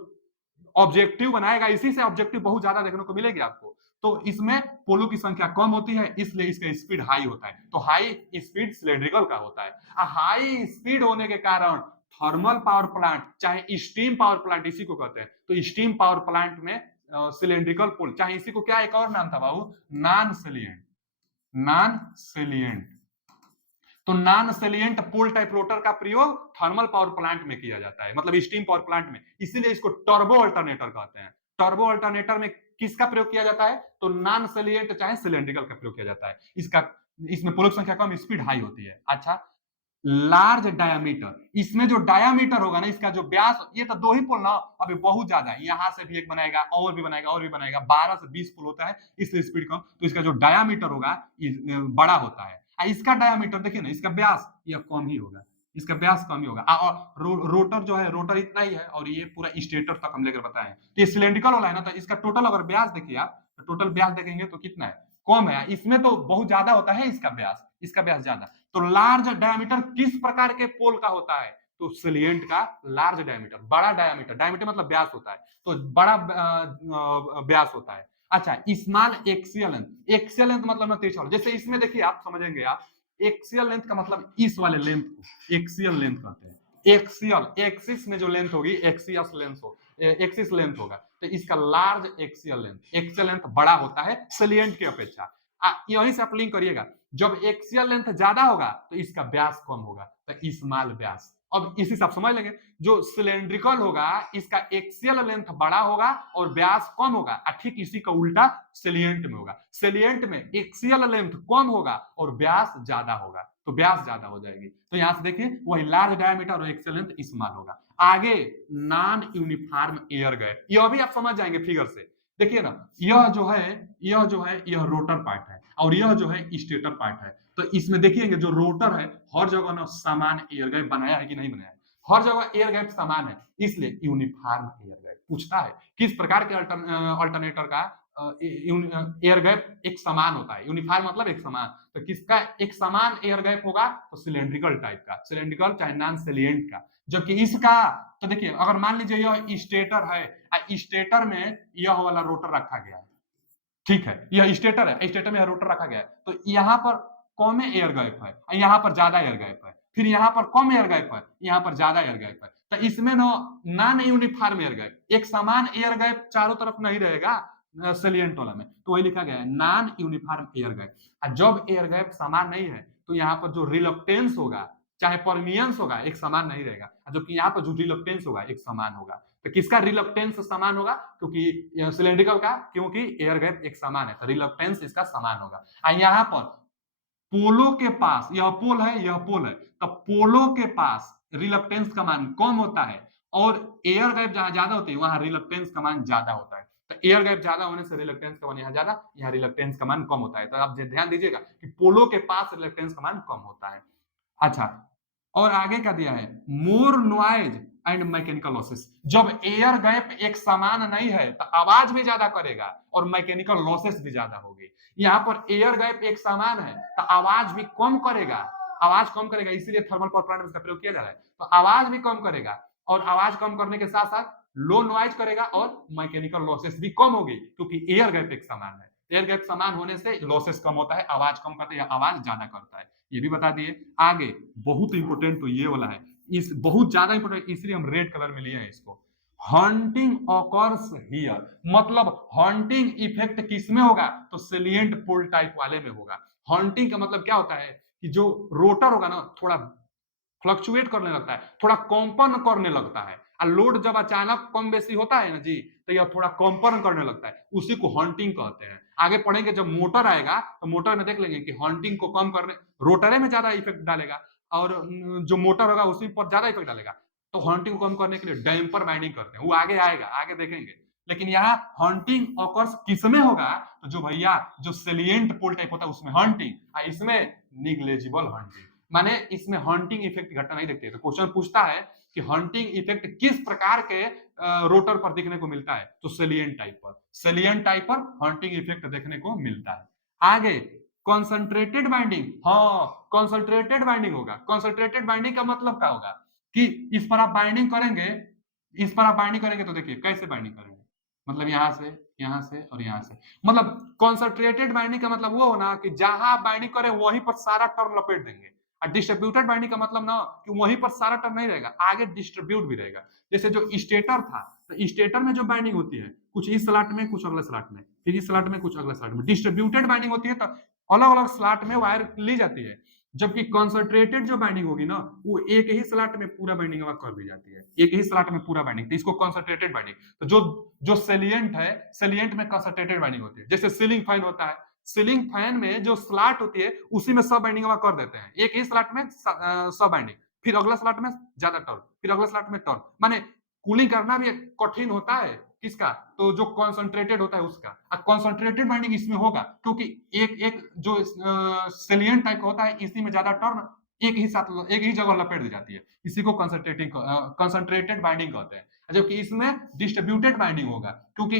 ऑब्जेक्टिव बनाएगा इसी से ऑब्जेक्टिव बहुत ज्यादा देखने को मिलेगी आपको। तो इसमें पोलो की संख्या कम होती है, इसलिए इसका स्पीड हाई होता है, तो हाई स्पीड सिलेंड्रिकल का होता है। हाई स्पीड होने के कारण थर्मल पावर प्लांट, चाहे स्टीम पावर प्लांट इसी को कहते हैं, तो स्टीम पावर प्लांट में सिलेंड्रिकल पोल, चाहे इसी को क्या एक और नाम था बाबू, नॉन सेलिएंट, नॉन सेलिएंट। तो नॉन सेलिएंट पोल टाइप रोटर का प्रयोग थर्मल पावर प्लांट में किया जाता है, मतलब स्टीम पावर प्लांट में, इसीलिए इसको टर्बो अल्टरनेटर कहते हैं। टर्बो अल्टरनेटर में किसका प्रयोग किया जाता है, तो नॉन सेलिएंट चाहे सिलेंड्रिकल का प्रयोग किया जाता है। इसका, इसमें पोलों की संख्या कम, स्पीड हाई होती है। अच्छा, लार्ज डायामीटर, इसमें जो डायामीटर होगा ना, इसका जो व्यास, ये तो दो ही पोल ना, अभी बहुत ज्यादा है, यहां से भी एक बनाएगा और भी बनाएगा और भी बनाएगा, 12 से 20 पोल होता है, इसलिए स्पीड कम, तो इसका जो डायामीटर होगा बड़ा होता है। इसका डायामीटर देखिए ना, इसका व्यास यह कम ही होगा, इसका व्यास कम ही होगा। और रोटर जो है, रोटर इतना ही है, और ये पूरा स्टेटर तक हम लेकर बताए। तो ये सिलेंड्रिकल वाला है ना, तो इसका टोटल अगर व्यास देखिए आप, तो टोटल व्यास देखेंगे तो कितना है, कम है। इसमें तो बहुत ज्यादा होता है इसका व्यास, इसका व्यास ज्यादा। तो लार्ज डायमीटर किस प्रकार के पोल का होता है, तो सिलिएंट का लार्ज डायमीटर, बड़ा डायमीटर, डायमीटर मतलब व्यास होता है, तो बड़ा व्यास होता है। अच्छा, small axial length, axial length मतलब ना तिरछा, जैसे इसमें देखिए आप समझेंगे आप, एक्सियल लेंथ का मतलब इस वाले लेंथ को एक्सियल लेंथ कहते हैं। एक्सियल, एक्सिस में जो लेंथ होगी एक्सियस लेंथ हो, एक्सिस लेंथ होगा, तो इसका large axial length, axial length बड़ा होता है सेलिएंट की अपेक्षा। यहीं से आप लिंक करिएगा, जब एक्सियल लेंथ ज्यादा होगा तो इसका व्यास कम होगा, तो स्मॉल व्यास। अब इसी से आप समझ लेंगे, जो सिलेंड्रिकल होगा इसका एक्सियल लेंथ बड़ा होगा और व्यास कम होगा, ठीक इसी का उल्टा सेलिएंट में होगा। सेलिएंट में एक्सियल लेंथ कम होगा और व्यास ज्यादा होगा, तो व्यास ज्यादा हो जाएगी। तो यहां से देखिए वही लार्ज डायमीटर और एक्सियल लेंथ स्मॉल होगा। आगे नॉन यूनिफॉर्म एयर गैप, यह भी आप समझ जाएंगे फिगर से। देखिए ना, यह रोटर पार्ट है और यह जो है स्टेटर पार्ट है। तो इसमें देखिएगा जो रोटर है हर जगह ना समान एयर गैप बनाया है कि नहीं बनाया है, हर जगह एयर गैप समान है, इसलिए यूनिफॉर्म एयर गैप पूछता है किस प्रकार के अल्टरनेटर का एयर गैप एक समान होता है। यूनिफॉर्म मतलब एक समान, तो किसका एक समान एयर गैप होगा, तो सिलेंड्रिकल टाइप का, सिलेंड्रिकल चाहे नॉन सेलिएंट का। जबकि इसका, तो देखिए अगर मान लीजिए यह स्टेटर है, स्टेटर में यह वाला रोटर रखा गया है, ठीक है, यह स्टेटर है, स्टेटर में यह रोटर रखा गया है, तो यहाँ पर कम एयर गैप है, यहाँ पर ज्यादा एयर गैप है, फिर यहाँ पर कम एयर गैप है, यहाँ पर ज्यादा एयर गैप है। तो इसमें ना नॉन यूनिफॉर्म एयर गैप, एक समान एयर गैप चारों तरफ नहीं रहेगा सेलिएंट वाला में, तो वही लिखा गया है नॉन यूनिफॉर्म एयर गैप। जब एयर गैप समान नहीं है तो यहाँ पर जो रिलक्टेंस होगा चाहे परमियंस होगा एक समान नहीं रहेगा, जबकि यहाँ पर जो रिलक्टेंस होगा एक समान होगा। तो किसका रिलक्टेंस समान होगा, क्योंकि सिलेंड्रिकल का, क्योंकि एयर गैप एक समान है तो रिलक्टेंस इसका समान होगा। यहाँ पर पोलो के पास, यह पोल है यह पोल है, तो पोलो के पास रिलक्टेंस का मान कम होता है और एयर गैप जहां ज्यादा होती है वहां रिलक्टेंस का मान ज्यादा होता है। तो एयर गैप ज्यादा होने से रिलक्टेंस का मान यहाँ ज्यादा, यहाँ रिलक्टेंस का मान कम होता है। तो आप ध्यान दीजिएगा कि पोलो के पास रिलक्टेंस का मान कम होता है। अच्छा, और आगे का दिया है मोर नॉइज एंड मैकेनिकल लॉसेस। जब एयर गैप एक समान नहीं है तो आवाज भी ज्यादा करेगा और मैकेनिकल लॉसेस भी ज्यादा होगी। यहाँ पर एयर गैप एक समान है तो आवाज भी कम करेगा, आवाज कम करेगा, इसीलिए थर्मल पावर प्लांट में इसका प्रयोग किया जा रहा है। तो आवाज भी कम करेगा और आवाज कम करने के साथ साथ लो नॉइज करेगा और मैकेनिकल लॉसेस भी कम होगी, क्योंकि एयर गैप एक समान है। एयर गैप समान होने से लॉसेस कम होता है, आवाज कम करता है या आवाज ज्यादा करता है, ये भी बता दिए। आगे बहुत इंपोर्टेंट तो ये वाला है, इस बहुत ज्यादा इंपोर्टेंट, इसलिए हम रेड कलर में लिए हैं इसको। हंटिंग ऑकर्स हियर, मतलब हंटिंग इफेक्ट किसमें होगा, तो सेलिएंट पोल टाइप वाले में होगा। हंटिंग का मतलब क्या होता है कि जो रोटर होगा ना थोड़ा फ्लक्चुएट करने लगता है, थोड़ा कंपन करने लगता है, और लोड जब अचानक कम बेसी होता है ना जी, तो यह थोड़ा कंपन करने लगता है, उसी को हंटिंग कहते हैं। आगे पढ़ेंगे जब मोटर आएगा तो मोटर में देख लेंगे कि हंटिंग को कम करने, रोटरे में ज्यादा इफेक्ट डालेगा और जो मोटर होगा उसी पर ज्यादा इफेक्ट डालेगा। तो हंटिंग को कम करने के लिए डैम्पर बाइंडिंग करते हैं, वो आगे आएगा, आगे देखेंगे। लेकिन यहाँ हंटिंग ऑकर्स किसमें होगा, तो जो भैया जो सेलिएंट पोल टाइप होता है उसमें हंटिंग, इसमें निग्लेजिबल हंटिंग, माने इसमें हंटिंग इफेक्ट घटना नहीं देखते। तो क्वेश्चन पूछता है कि हंटिंग इफेक्ट किस प्रकार के रोटर पर देखने को मिलता है, तो सेलिएंट टाइप पर, सेलिएंट टाइप पर हंटिंग इफेक्ट देखने को मिलता है। आगे कॉन्सेंट्रेटेड बाइंडिंग, हाँ कॉन्सेंट्रेटेड बाइंडिंग होगा। कॉन्सेंट्रेटेड बाइंडिंग का मतलब क्या होगा कि इस पर आप बाइंडिंग करेंगे, इस पर आप बाइंडिंग करेंगे तो देखिए कैसे बाइंडिंग करेंगे, मतलब यहां से और यहां से, मतलब कॉन्सेंट्रेटेड बाइंडिंग का मतलब वो होना कि जहां बाइंडिंग करें वहीं पर सारा टर्न लपेट देंगे। और डिस्ट्रीब्यूटेड बाइंडिंग का मतलब ना कि वहीं पर सारा टर्न नहीं रहेगा, आगे डिस्ट्रीब्यूट भी रहेगा। जैसे जो स्टेटर था, तो स्टेटर में जो बाइंडिंग होती है कुछ इस स्लॉट में कुछ अगले स्लॉट में, फिर इस स्लॉट में कुछ अगले स्लॉट में। डिस्ट्रीब्यूटेड बाइंडिंग होती है तो अलग अलग स्लॉट में वायर ली जाती है, जबकि कॉन्सेंट्रेटेड जो बाइंडिंग होगी ना वो एक ही स्लॉट में पूरा बाइंडिंग कर दी जाती है, एक ही स्लॉट में पूरा बाइंडिंग, तो इसको कॉन्सेंट्रेटेड बाइंडिंग। तो जो जो सेलिएंट है, सेलिएंट में कॉन्सेंट्रेटेड बाइंडिंग होती है। जैसे सीलिंग फैन होता है, सीलिंग फैन में जो स्लॉट होती है उसी में सब बाइंडिंग कर देते हैं, एक ही स्लॉट में सब बाइंडिंग, फिर अगला स्लॉट में ज्यादा टर्न, फिर अगला स्लॉट में टर्न, माने कूलिंग करना भी कठिन होता है किसका, तो जो कॉन्सेंट्रेटेड होता है उसका। कॉन्सेंट्रेटेड बाइंडिंग इसमें होगा क्योंकि एक एक जो सेलिएंट टाइप होता है इसी में ज्यादा टर्न एक ही साथ एक ही जगह लपेट दी जाती है, इसी को कॉन्सेंट्रेटेड बाइंडिंग कहते हैं। जबकि इसमें डिस्ट्रीब्यूटेड बाइंडिंग होगा क्योंकि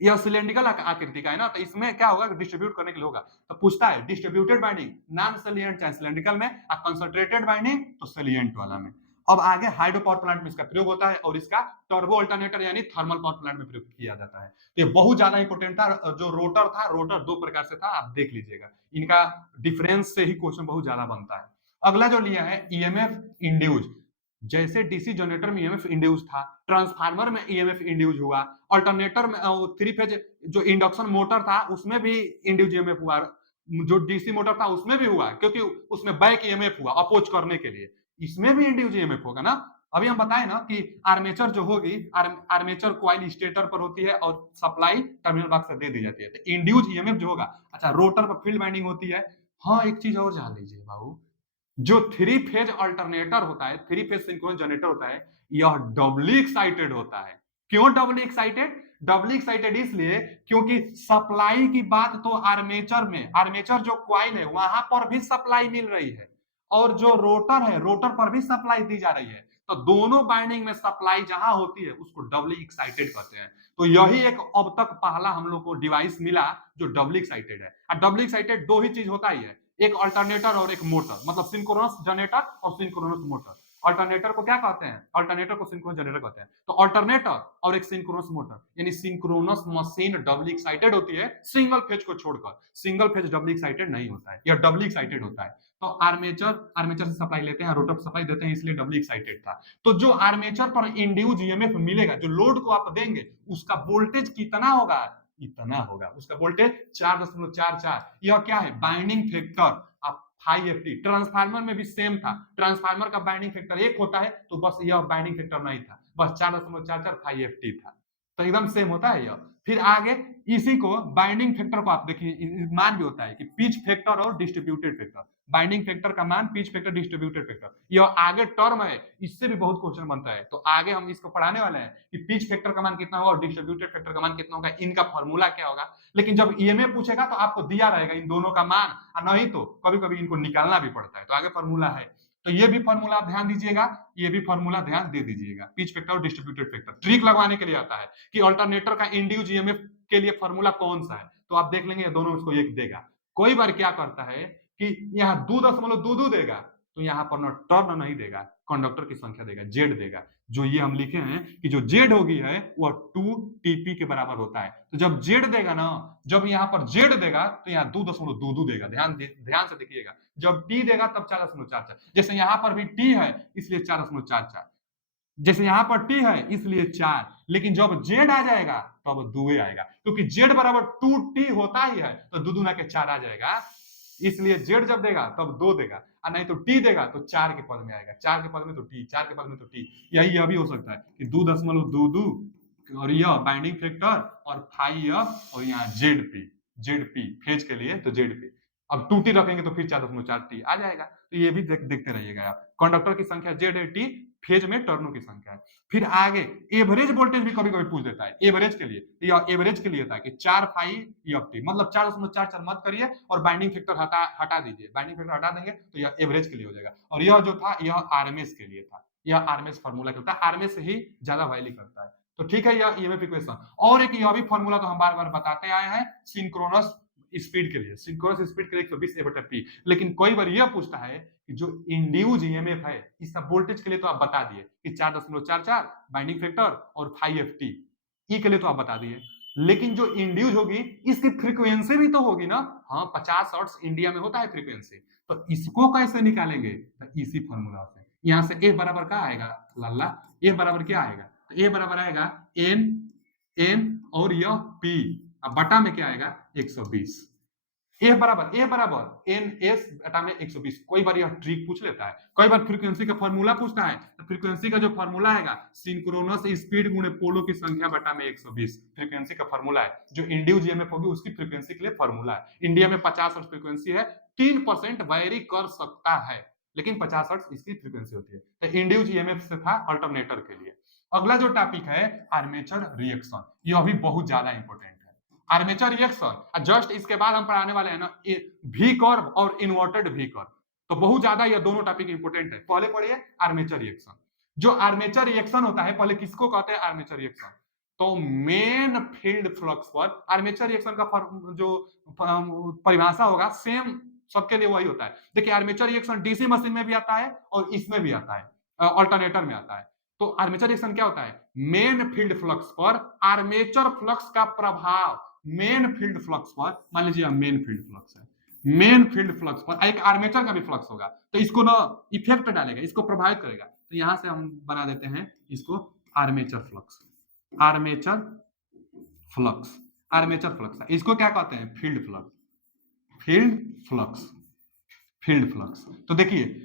यह सिलेंड्रिकल आकृति का है ना, तो इसमें क्या होगा डिस्ट्रीब्यूट करने के लिए होगा। तो पूछता है डिस्ट्रीब्यूटेड बाइंडिंग नॉन सेलिएंट चाहे सिलेंड्रिकल में, कंसंट्रेटेड बाइंडिंग तो सेलिएंट वाला में। अब आगे हाइड्रो पावर प्लांट में इसका प्रयोग होता है और इसका टर्बो अल्टरनेटर यानी थर्मल पावर प्लांट में प्रयोग किया जाता है। तो ये बहुत ज्यादा इंपोर्टेंट था। जो रोटर था, रोटर दो प्रकार से था, आप देख लीजिएगा, इनका डिफरेंस से ही क्वेश्चन बहुत ज्यादा बनता है। अगला जो लिया है ईएमएफ इंड्यूज, जैसे डीसी जनरेटर में ईएमएफ इंड्यूस था, ट्रांसफार्मर में ईएमएफ इंड्यूस हुआ, अल्टरनेटर में थ्री फेज जो इंडक्शन मोटर था उसमें भी इंड्यूस ईएमएफ हुआ, जो डीसी मोटर था उसमें भी हुआ, क्योंकि उसमें बैक ईएमएफ हुआ अपोज करने के लिए, इसमें भी इंड्यूस ईएमएफ होगा ना। अभी हम बताए ना कि आर्मेचर जो होगी, आर्मेचर कॉइल स्टेटर पर होती है और सप्लाई टर्मिनल बॉक्स से दे दी जाती है, तो इंड्यूस ईएमएफ जो होगा, अच्छा रोटर पर फील्ड वाइंडिंग होती है। हाँ, एक चीज और जान लीजिए बाबू, जो थ्री फेज अल्टरनेटर होता है, थ्री फेज सिंक्रोनस जनरेटर होता है, यह डबली एक्साइटेड होता है। क्यों डबली एक्साइटेड? डबली एक्साइटेड इसलिए क्योंकि सप्लाई की बात तो आर्मेचर में, आर्मेचर जो क्वाइल है वहां पर भी सप्लाई मिल रही है, और जो रोटर है रोटर पर भी सप्लाई दी जा रही है, तो दोनों बाइंडिंग में सप्लाई जहां होती है उसको डबली एक्साइटेड कहते हैं। तो यही एक अब तक पहला हम लोग को डिवाइस मिला जो डबली एक्साइटेड है। और डबली एक्साइटेड दो ही चीज होता ही है, एक अल्टरनेटर और एक मोटर, मतलब सिंक्रोनस जनरेटर और सिंक्रोनस मोटर। अल्टरनेटर को क्या कहते हैं? अल्टरनेटर को सिंक्रोनस जनरेटर कहते हैं। तो अल्टरनेटर और एक सिंक्रोनस मोटर, यानी सिंक्रोनस मशीन डबली एक्साइटेड होती है सिंगल फेज को छोड़कर, सिंगल फेज डबली एक्साइटेड नहीं होता है, यह डबली एक्साइटेड होता है। तो आर्मेचर से सप्लाई लेते हैं, रोटर सप्लाई देते हैं, इसलिए डबली एक्साइटेड था। तो जो आर्मेचर पर इंड्यूस ईएमएफ मिलेगा, जो लोड को आप देंगे, उसका वोल्टेज कितना होगा? इतना होगा, उसका वोल्टेज 4.44। यह क्या है? Binding factor. आप हाई एफटी, ट्रांसफार्मर में भी सेम था, ट्रांसफार्मर का बाइंडिंग फैक्टर 1 होता है, तो बस यह बाइंडिंग फैक्टर नहीं था, बस 4.44 हाई एफटी था, तो एकदम सेम होता है यह। फिर आगे इसी को बाइंडिंग फैक्टर को आप देखिए, मान भी होता है कि पिच फैक्टर और डिस्ट्रीब्यूटेड फैक्टर, बाइंडिंग फैक्टर का मान, पिच फैक्टर, डिस्ट्रीब्यूटेड फैक्टर, यह आगे टर्म है, इससे भी बहुत क्वेश्चन बनता है। तो आगे हम इसको पढ़ाने वाले हैं कि पिच फैक्टर का मान कितना होगा और डिस्ट्रीब्यूटेड फैक्टर का मान कितना होगा, इनका फॉर्मूला क्या होगा। लेकिन जब ईएमएफ पूछेगा तो आपको दिया रहेगा इन दोनों का मान, और नहीं तो कभी कभी इनको निकालना भी पड़ता है, तो आगे फॉर्मूला है। तो ये भी फॉर्मूला आप ध्यान दीजिएगा, ये भी फॉर्मूला ध्यान दे दीजिएगा, पिच फैक्टर और डिस्ट्रीब्यूटेड फैक्टर ट्रिक लगवाने के लिए आता है कि अल्टरनेटर का इंड्यूस ईएमएफ के लिए फॉर्मूला कौन सा है, तो आप देख लेंगे ये दोनों इसको एक देगा। कोई बार क्या करता है कि यहाँ 2.22 देगा, तो यहाँ पर ना टर्न नहीं देगा, कंडक्टर की संख्या देगा, जेड देगा। जो ये हम लिखे हैं कि जो जेड होगी है वह 2 टीपी के बराबर होता है। तो जब जेड देगा ना, जब यहाँ पर जेड देगा तो यहाँ 2.22 देगा, ध्यान से देखिएगा। जब टी देगा तब 4.44, जैसे यहाँ पर भी टी है इसलिए 4.44, जैसे यहाँ पर टी है इसलिए 4, लेकिन जब जेड आ जाएगा तब 2 आएगा, क्योंकि जेड बराबर 2t होता ही है, तो 2 दूना के 4 आ जाएगा, इसलिए जेड जब देगा तब 2 देगा, और नहीं तो टी देगा तो 4 के पद में आएगा, 4 के पद में तो टी, 4 के पद में तो टी। यह भी हो सकता है कि 2.22 और यह बाइंडिंग फैक्टर और फाई और यहाँ जेड पी फेज के लिए, तो जेड पी। अब 2t रखेंगे तो फिर 4.4t आ जाएगा। तो ये भी देखते रहिएगा आप, कंडक्टर की संख्या जेड है, टी फेज में टर्नों की संख्या है। फिर आगे एवरेज वोल्टेज भी कभी कभी पूछ देता है, एवरेज के लिए, या एवरेज के लिए था कि 4 फाई एफ टी, मतलब 4.44 मत करिए और बाइंडिंग फैक्टर हटा दीजिए, बाइंडिंग फैक्टर हटा देंगे तो यह एवरेज के लिए हो जाएगा। और यह जो था यह आरएमएस के लिए था, यह आरएमएस फार्मूला के होता है, आरएमएस से ही ज्यादा वैल्यू करता है। तो ठीक है, यह ईएमएफ इक्वेशन। और एक यह भी फार्मूला तो हम बार बार बताते आए हैं सिंक्रोनस स्पीड के लिए, सिंक्रोनस स्पीड के लिए 120 लेकिन कोई बार यह पूछता है कि जो इंड्यूस ईएमएफ है इसका वोल्टेज के लिए तो आप बता दिए कि 4.44 बाइंडिंग फैक्टर और 5ft, ई के लिए तो आप बता दिए, लेकिन जो इंड्यूस होगी इसकी फ्रीक्वेंसी भी तो होगी ना। हाँ, 50 हर्ट्ज इंडिया में होता है फ्रीक्वेंसी, तो इसको कैसे निकालेंगे? तो इसी फॉर्मूला से, यहां से ए बराबर क्या आएगा लल्ला, ए बराबर क्या आएगा? तो ए बराबर आएगा एन और यह पी, अब बटा में क्या आएगा 120, ए बराबर एन एस बटा में 120। कोई बार यह ट्रिक पूछ लेता है, कई बार फ्रीक्वेंसी का फॉर्मूला पूछता है, तो फ्रीक्वेंसी का जो फॉर्मूला है सिंक्रोनस स्पीड गुणे पोलो की संख्या बटा में 120 फ्रीक्वेंसी का फॉर्मूला है, जो इंड्यूस ईएमएफ होगी उसकी फ्रीक्वेंसी के लिए फॉर्मूला है। इंडिया में 50 हर्ट्ज फ्रीक्वेंसी है, 3% वेरी कर सकता है, लेकिन 50 हर्ट्ज इसकी फ्रीक्वेंसी होती है। तो इंड्यूस ईएमएफ से था अल्टरनेटर के लिए। अगला जो टॉपिक है आर्मेचर रिएक्शन, यह भी बहुत ज्यादा इंपॉर्टेंट है। आर्मेचर रिएक्शन जस्ट इसके बाद हम पढ़ाने वाले हैं ना वी कर्व और इन्वर्टेड वी कर्व, तो बहुत ज्यादा ये दोनों टॉपिक इंपॉर्टेंट है। पहले पढ़िए आर्मेचर रिएक्शन। जो आर्मेचर रिएक्शन होता है, पहले किसको कहते हैं आर्मेचर रिएक्शन? तो मेन फील्ड फ्लक्स पर आर्मेचर रिएक्शन का जो परिभाषा होगा सेम सबके लिए वही होता है। देखिए आर्मेचर रिएक्शन डीसी मशीन में भी आता है और इसमें भी आता है। ऑल्टरनेटर में आता है। तो आर्मेचर रिएक्शन क्या होता है, मेन फील्ड फ्लक्स पर आर्मेचर फ्लक्स का प्रभाव, मेन फील्ड फ्लक्स पर, मान लीजिए मेन फील्ड फ्लक्स है, मेन फील्ड फ्लक्स पर एक आर्मेचर का भी फ्लक्स होगा, तो इसको ना इफेक्ट डालेगा, इसको प्रभावित करेगा। तो यहां से हम बना देते हैं इसको armature flux, armature flux, armature flux, इसको क्या कहते हैं, field flux, field flux, field flux. तो देखिए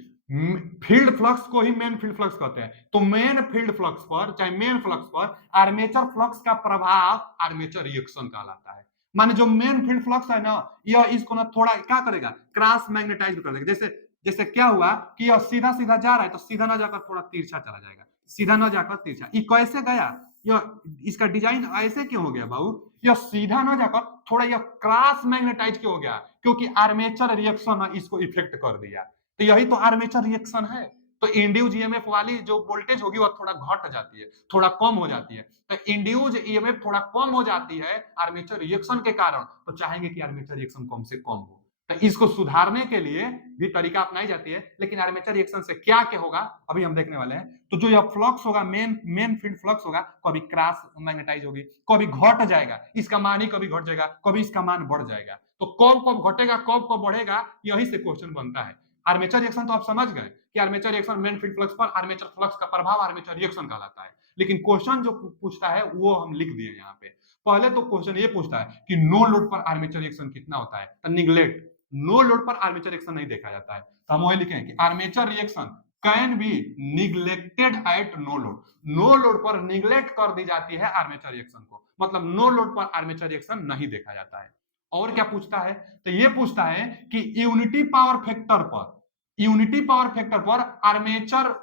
फील्ड फ्लक्स को ही मेन फील्ड फ्लक्स कहते हैं। तो मेन फील्ड फ्लक्स पर, चाहे मेन फ्लक्स पर आर्मेचर फ्लक्स का प्रभाव आर्मेचर रिएक्शन कहलाता है। माने जो मेन फील्ड फ्लक्स है ना, यह इसको ना थोड़ा क्या करेगा, क्रॉस मैग्नेटाइज कर देगा। जैसे जैसे क्या हुआ कि यह सीधा सीधा जा रहा है, तो सीधा ना जाकर थोड़ा तिरछा चला जाएगा, सीधा ना जाकर तिरछा। ये कैसे गया, यह इसका डिजाइन ऐसे क्यों हो गया बाबू, यह सीधा ना जाकर थोड़ा यह क्रॉस मैग्नेटाइज क्यों हो गया, क्योंकि आर्मेचर रिएक्शन इसको इफेक्ट कर दिया। तो यही तो आर्मेचर रिएक्शन है। तो इंड्यूज ईएमएफ वाली जो वोल्टेज होगी वह थोड़ा घट जाती है, थोड़ा कम हो जाती है। तो इंड्यूज ईएमएफ थोड़ा कम हो जाती है आर्मेचर रिएक्शन के कारण, तो चाहेंगे कि आर्मेचर रिएक्शन कम से कम हो। तो इसको सुधारने के लिए भी तरीका अपनाई जाती है। लेकिन आर्मेचर रिएक्शन से क्या क्या होगा अभी हम देखने वाले हैं। तो जो यह फ्लक्स होगा, मेन फील्ड फ्लक्स होगा, कभी क्रॉस मैग्नेटाइज होगी, कभी घट जाएगा, इसका मान ही कभी घट जाएगा, कभी इसका मान बढ़ जाएगा। तो कब कब घटेगा, कब कब बढ़ेगा, यही से क्वेश्चन बनता है। आर्मेचर रिएक्शन तो आप समझ गए कि armature reaction main field flux पर आर्मेचर फ्लक्स का प्रभाव आर्मेचर रिएक्शन कहलाता है। लेकिन क्वेश्चन जो पूछता है वो हम लिख दिए यहाँ पे। पहले तो क्वेश्चन ये पूछता है कि नो लोड पर आर्मेचर रिएक्शन कितना होता है, तो निगलेक्ट, नो लोड पर आर्मेचर रिएक्शन नहीं देखा जाता है। तो हम वही लिखें कि armature reaction can be neglected at no load, no load पर निगलेक्ट कर दी जाती है आर्मेचर रिएक्शन को, मतलब नो लोड पर आर्मेचर रिएक्शन नहीं देखा जाता है। और क्या पूछता है, तो ये पूछता है कि यूनिटी पावर फैक्टर पर, यूनिटी पावर फैक्टर पर आर्मेचर,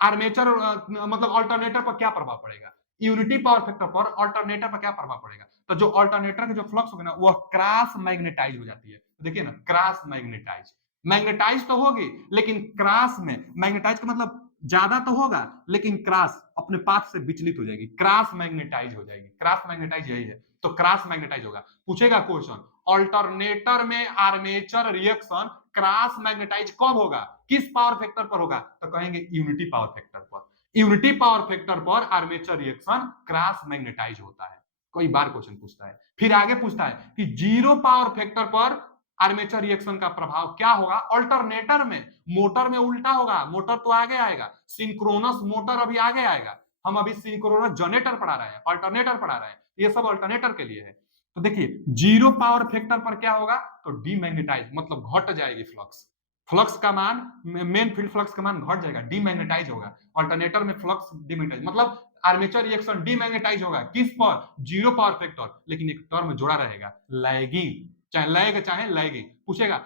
आर्मेचर मतलब अल्टरनेटर पर क्या प्रभाव पड़ेगा, यूनिटी पावर फैक्टर पर अल्टरनेटर पर क्या प्रभाव पड़ेगा। तो जो अल्टरनेटर की जो फ्लक्स होगी ना वह क्रॉस मैग्नेटाइज हो जाती है। तो देखिए ना, क्रॉस मैग्नेटाइज, मैग्नेटाइज तो होगी लेकिन क्रॉस में, मैग्नेटाइज का मतलब ज्यादा तो होगा लेकिन क्रॉस अपने पाथ से विचलित हो जाएगी, क्रॉस मैग्नेटाइज हो जाएगी, क्रॉस मैग्नेटाइज यही है। तो क्रॉस मैग्नेटाइज होगा। पूछेगा क्वेश्चन, अल्टरनेटर में आर्मेचर रिएक्शन क्रॉस मैग्नेटाइज कब होगा, किस पावर फैक्टर पर होगा, तो कहेंगे यूनिटी पावर फैक्टर पर। यूनिटी पावर फैक्टर पर आर्मेचर रिएक्शन क्रॉस मैग्नेटाइज होता है। कई बार क्वेश्चन पूछता है। फिर आगे पूछता है कि जीरो पावर फैक्टर पर आर्मेचर रिएक्शन का प्रभाव क्या होगा अल्टरनेटर में, मोटर में उल्टा होगा, मोटर तो आगे आएगा, सिंक्रोनस मोटर अभी आगे आएगा, हम अभी सिंक्रोनस जनरेटर पढ़ा रहे हैं, अल्टरनेटर पढ़ा रहे हैं, ये सब अल्टरनेटर के लिए है। तो देखिए जीरो पावर फैक्टर पर क्या होगा, तो डीमैग्नेटाइज, मतलब घट जाएगी फ्लक्स, फ्लक्स का मान, मेन फील्ड फ्लक्स का मान घट जाएगा, डीमैग्नेटाइज होगा। अल्टरनेटर में फ्लक्स डीमैग्नेटाइज, मतलब आर्मेचर रिएक्शन डीमैग्नेटाइज होगा, किस पर, जीरो पावर फैक्टर। लेकिन एक टर्म जोड़ा रहेगा, लैगिंग, चाहे लैग चाहे लैगिंग। पूछेगा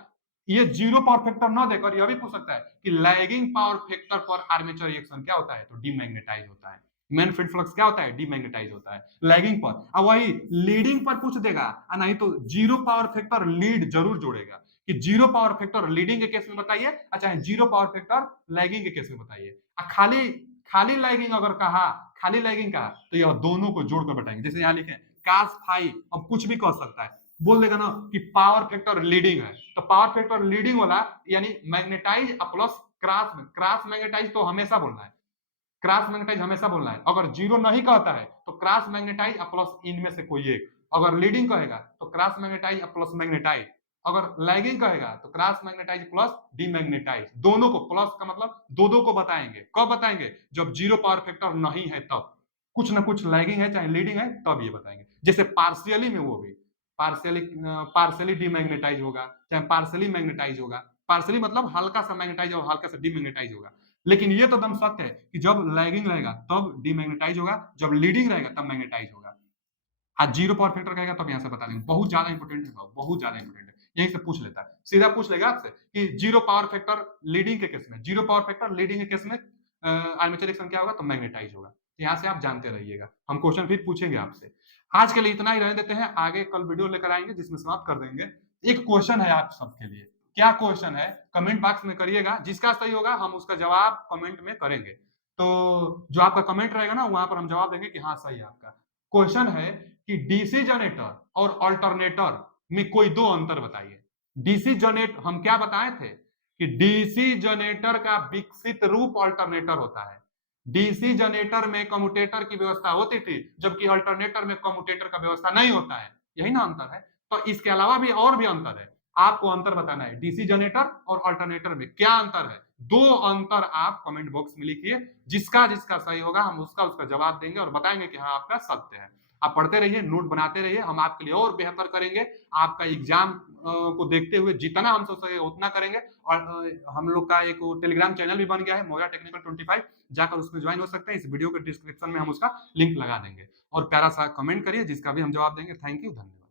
ये जीरो पावर फैक्टर ना देकर यह भी पूछ सकता है कि लैगिंग पावर फैक्टर पर आर्मेचर रिएक्शन क्या होता है, तो डीमैग्नेटाइज होता है। मेन फील्ड फ्लक्स क्या होता है, डीमैग्नेटाइज होता है लैगिंग पर। अब वही लीडिंग पर पूछ देगा, नहीं तो जीरो पावर फैक्टर लीड जरूर जोड़ेगा कि जीरो पावर फैक्टर लीडिंग के केस में बताइए, अच्छा जीरो पावर फैक्टर लैगिंग के केस में बताइए। खाली खाली लैगिंग अगर कहा, खाली लैगिंग कहा, तो यह दोनों को जोड़कर बताएंगे। जैसे यहाँ लिखे कास फाई, अब कुछ भी कह सकता है, बोल देगा ना कि पावर फैक्टर लीडिंग है, तो पावर फैक्टर लीडिंग वाला यानी magnetise plus cross, cross magnetise तो हमेशा बोलना है, क्रॉस मैग्नेटाइज हमेशा बोलना है। अगर जीरो नहीं कहता है तो क्रॉस मैग्नेटाइज प्लस इनमें से कोई एक। अगर लीडिंग कहेगा तो क्रॉस मैग्नेटाइज प्लस मैग्नेटाइज। अगर लैगिंग कहेगा तो क्रॉस मैग्नेटाइज प्लस डीमैग्नेटाइज। दोनों को, प्लस का मतलब दो दो को बताएंगे। कब बताएंगे, जब जीरो पावर फैक्टर नहीं है तब, कुछ ना कुछ लैगिंग है चाहे लीडिंग है तब ये बताएंगे। जैसे पार्शियली में वो भी पार्शियली, पार्शियली डीमैग्नेटाइज होगा चाहे पार्शियली मैग्नेटाइज होगा। पार्शियली मतलब हल्का सा मैग्नेटाइज और हल्का सा डीमैग्नेटाइज होगा। लेकिन ये तो दम सत्य है कि जब लैगिंग रहेगा तब डीमैग्नेटाइज होगा, जब लीडिंग रहेगा तब मैग्नेटाइज होगा। आज जीरो पावर फैक्टर कहेगा तब यहाँ से बता देंगे। बहुत ज्यादा इंपॉर्टेंट है, बहुत ज्यादा इंपॉर्टेंट है, यहीं से पूछ लेता है, सीधा पूछ लेगा आपसे कि जीरो पावर फैक्टर लीडिंग के केस में, जीरो पावर फैक्टर लीडिंग के केस में आर्मेचर रिएक्शन क्या होगा, तो मैग्नेटाइज होगा। यहाँ से आप जानते रहिएगा, हम क्वेश्चन फिर पूछेंगे आपसे। आज के लिए इतना ही रहने देते हैं, आगे कल वीडियो लेकर आएंगे जिसमें समाप्त कर देंगे। एक क्वेश्चन है आप सबके लिए, क्या क्वेश्चन है कमेंट बॉक्स में करिएगा, जिसका सही होगा हम उसका जवाब कमेंट में करेंगे। तो जो आपका कमेंट रहेगा ना वहां पर हम जवाब देंगे कि हाँ सही है आपका। क्वेश्चन है कि डीसी जनरेटर और अल्टरनेटर में कोई दो अंतर बताइए। डीसी जनरेट हम क्या बताए थे कि डीसी जनरेटर का विकसित रूप अल्टरनेटर होता है। डीसी जनरेटर में कम्यूटेटर की व्यवस्था होती थी, जबकि अल्टरनेटर में कम्यूटेटर का व्यवस्था नहीं होता है। यही ना अंतर है। तो इसके अलावा भी और भी अंतर है, आपको अंतर बताना है डीसी जनरेटर और अल्टरनेटर में क्या अंतर है। दो अंतर आप कमेंट बॉक्स में लिखिए, जिसका जिसका सही होगा हम उसका उसका जवाब देंगे और बताएंगे कि हाँ आपका सत्य है। आप पढ़ते रहिए, नोट बनाते रहिए, हम आपके लिए और बेहतर करेंगे। आपका एग्जाम को देखते हुए जितना हमसे सके उतना करेंगे। और हम लोग का एक टेलीग्राम चैनल भी बन गया है, मोया टेक्निकल 25, जाकर उसमें ज्वाइन हो सकते हैं। इस वीडियो के डिस्क्रिप्शन में हम उसका लिंक लगा देंगे। और प्यारा सा कमेंट करिए, जिसका भी हम जवाब देंगे। थैंक यू, धन्यवाद।